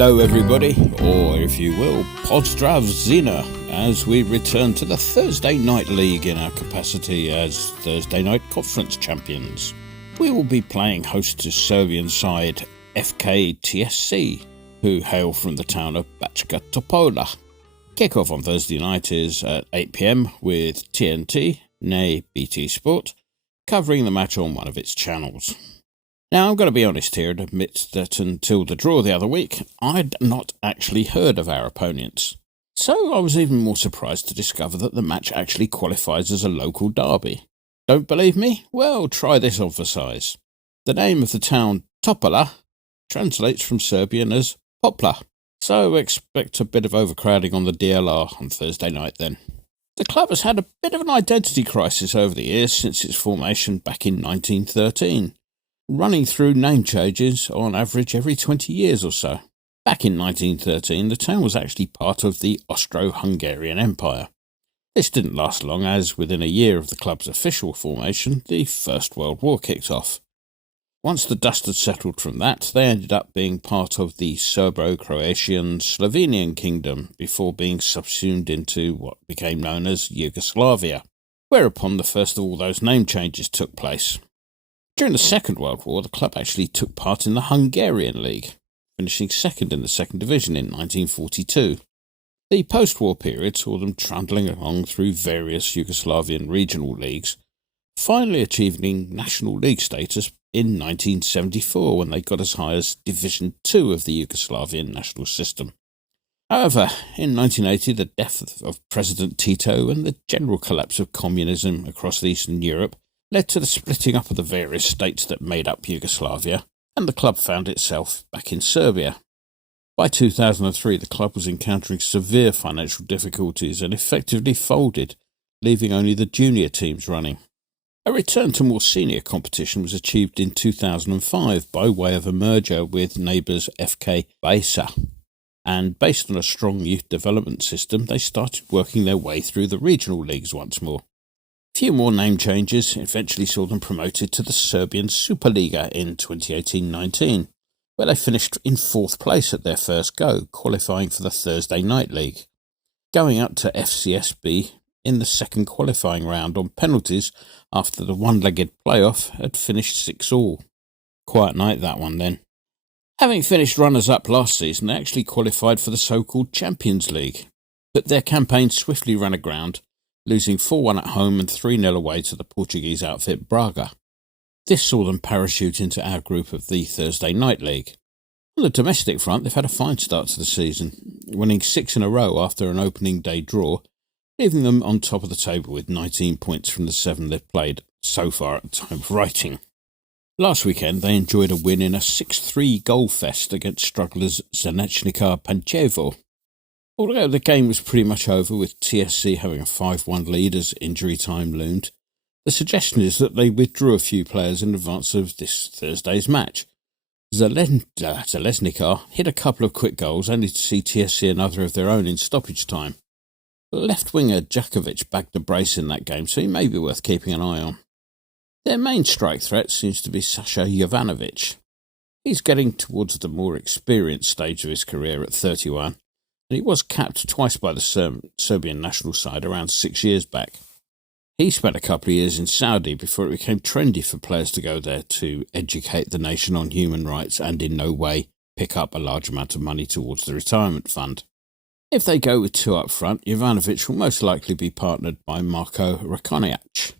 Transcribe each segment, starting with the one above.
Hello everybody, or if you will, Pozdrav Zina, as we return to the Thursday Night League in our capacity as Thursday Night Conference champions. We will be playing host to Serbian side FK TSC, who hail from the town of Backa Topola. Kick-off on Thursday night is at 8 PM with TNT, nay BT Sport, covering the match on one of its channels. Now, I'm going to be honest here and admit that until the draw the other week, I'd not actually heard of our opponents. So I was even more surprised to discover that the match actually qualifies as a local derby. Don't believe me? Well, try this on for size. The name of the town, Topola, translates from Serbian as poplar. So expect a bit of overcrowding on the DLR on Thursday night then. The club has had a bit of an identity crisis over the years since its formation back in 1913. Running through name changes on average every 20 years or so. Back in 1913, the town was actually part of the Austro-Hungarian Empire. This didn't last long, as within a year of the club's official formation, the First World War kicked off. Once the dust had settled from that, they ended up being part of the Serbo-Croatian Slovenian kingdom before being subsumed into what became known as Yugoslavia, whereupon the first of all those name changes took place. During the Second World War, the club actually took part in the Hungarian League, finishing second in the second division in 1942. The post-war period saw them trundling along through various Yugoslavian regional leagues, finally achieving National League status in 1974 when they got as high as Division 2 of the Yugoslavian national system. However, in 1980, the death of President Tito and the general collapse of communism across Eastern Europe led to the splitting up of the various states that made up Yugoslavia, and the club found itself back in Serbia. By 2003, the club was encountering severe financial difficulties and effectively folded, leaving only the junior teams running. A return to more senior competition was achieved in 2005 by way of a merger with neighbours FK Backa, and based on a strong youth development system, they started working their way through the regional leagues once more. A few more name changes eventually saw them promoted to the Serbian Superliga in 2018-19, where they finished in fourth place at their first go, qualifying for the Thursday Night League, going up to FCSB in the second qualifying round on penalties after the one-legged playoff had finished 6-all. Quiet night that one then. Having finished runners-up last season, they actually qualified for the so-called Champions League, but their campaign swiftly ran aground, losing 4-1 at home and 3-0 away to the Portuguese outfit Braga. This saw them parachute into our group of the Thursday Night League. On the domestic front, they've had a fine start to the season, winning 6 in a row after an opening day draw, leaving them on top of the table with 19 points from the 7 they've played so far at the time of writing. Last weekend, they enjoyed a win in a 6-3 goal fest against strugglers Zanechnica Pančevo. Although the game was pretty much over with TSC having a 5-1 lead as injury time loomed, the suggestion is that they withdrew a few players in advance of this Thursday's match. Zeleznica hit a couple of quick goals only to see TSC another of their own in stoppage time. Left winger Djakovic bagged a brace in that game, so he may be worth keeping an eye on. Their main strike threat seems to be Sasha Jovanovic. He's getting towards the more experienced stage of his career at 31. And he was capped twice by the Serbian national side around 6 years back. He spent a couple of years in Saudi before it became trendy for players to go there to educate the nation on human rights and in no way pick up a large amount of money towards the retirement fund. If they go with 2 up front, Jovanovic will most likely be partnered by Marko Rakonjac.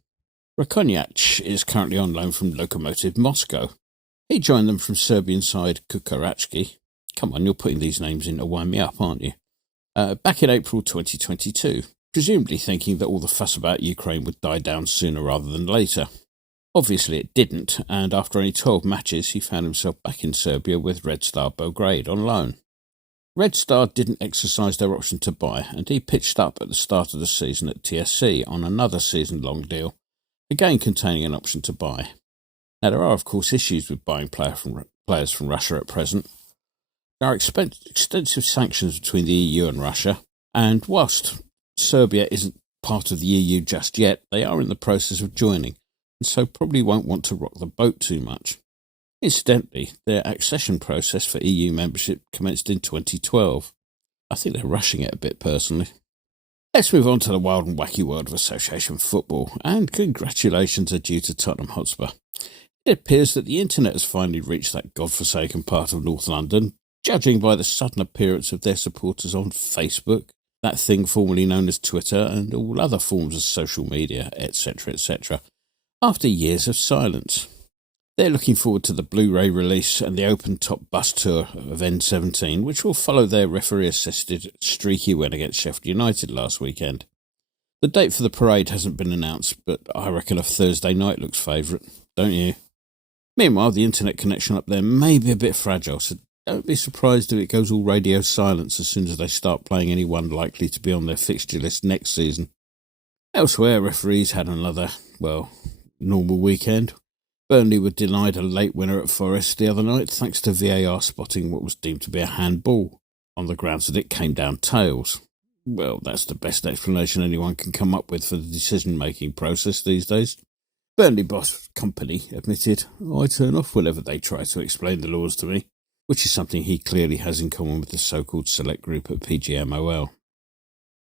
Rakonjac is currently on loan from Lokomotiv Moscow. He joined them from Serbian side Kukarachki. Come on, you're putting these names in to wind me up, aren't you? Back in April 2022, presumably thinking that all the fuss about Ukraine would die down sooner rather than later. Obviously it didn't, and after only 12 matches, he found himself back in Serbia with Red Star Belgrade on loan. Red Star didn't exercise their option to buy, and he pitched up at the start of the season at TSC on another season-long deal, again containing an option to buy. Now, there are, of course, issues with buying players from Russia at present. There are extensive sanctions between the EU and Russia, and whilst Serbia isn't part of the EU just yet, they are in the process of joining, and so probably won't want to rock the boat too much. Incidentally, their accession process for EU membership commenced in 2012. I think they're rushing it a bit, personally. Let's move on to the wild and wacky world of association football, and congratulations are due to Tottenham Hotspur. It appears that the internet has finally reached that godforsaken part of North London, judging by the sudden appearance of their supporters on Facebook, that thing formerly known as Twitter, and all other forms of social media, etc., etc., after years of silence. They're looking forward to the Blu-ray release and the open-top bus tour of N17, which will follow their referee-assisted streaky win against Sheffield United last weekend. The date for the parade hasn't been announced, but I reckon a Thursday night looks favourite, don't you? Meanwhile, the internet connection up there may be a bit fragile, so don't be surprised if it goes all radio silence as soon as they start playing anyone likely to be on their fixture list next season. Elsewhere, referees had another, normal weekend. Burnley were denied a late winner at Forest the other night thanks to VAR spotting what was deemed to be a handball, on the grounds that it came down tails. Well, that's the best explanation anyone can come up with for the decision-making process these days. Burnley boss Company admitted, I turn off whenever they try to explain the laws to me, which is something he clearly has in common with the so-called select group at PGMOL.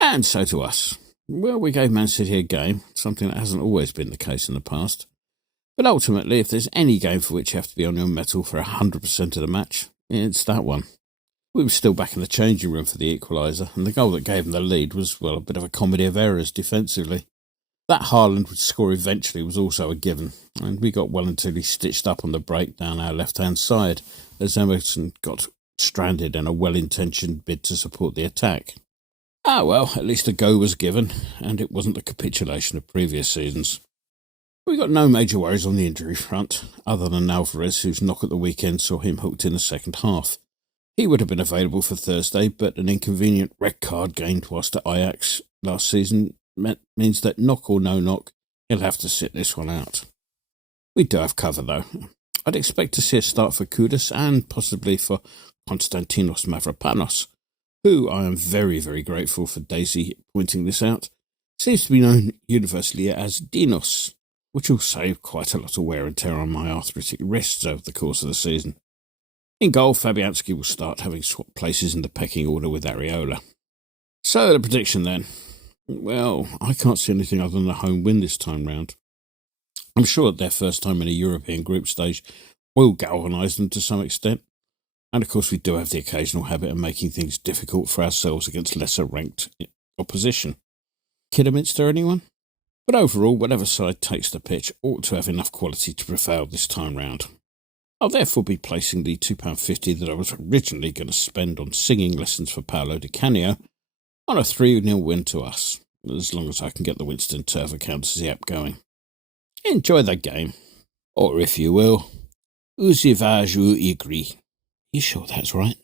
And so to us. Well, we gave Man City a game, something that hasn't always been the case in the past. But ultimately, if there's any game for which you have to be on your mettle for 100% of the match, it's that one. We were still back in the changing room for the equaliser, and the goal that gave them the lead was, a bit of a comedy of errors defensively. That Haaland would score eventually was also a given, and we got well until he stitched up on the break down our left-hand side, as Emerson got stranded in a well-intentioned bid to support the attack. Ah well, at least a go was given, and it wasn't the capitulation of previous seasons. We got no major worries on the injury front, other than Alvarez, whose knock at the weekend saw him hooked in the second half. He would have been available for Thursday, but an inconvenient red card gained whilst at Ajax last season means that knock or no knock, he'll have to sit this one out. We do have cover, though. I'd expect to see a start for Kudus and possibly for Konstantinos Mavropanos, who I am very, very grateful for Daisy pointing this out, seems to be known universally as Dinos, which will save quite a lot of wear and tear on my arthritic wrists over the course of the season. In goal, Fabianski will start, having swapped places in the pecking order with Areola. So, the prediction then. Well, I can't see anything other than a home win this time round. I'm sure that their first time in a European group stage will galvanise them to some extent. And of course we do have the occasional habit of making things difficult for ourselves against lesser ranked opposition. Kidderminster, anyone? But overall, whatever side takes the pitch ought to have enough quality to prevail this time round. I'll therefore be placing the £2.50 that I was originally going to spend on singing lessons for Paolo Di Canio on a 3-0 win to us, as long as I can get the Winston Turf accountancy app going. Enjoy the game. Or if you will, usivaju igri. You sure that's right?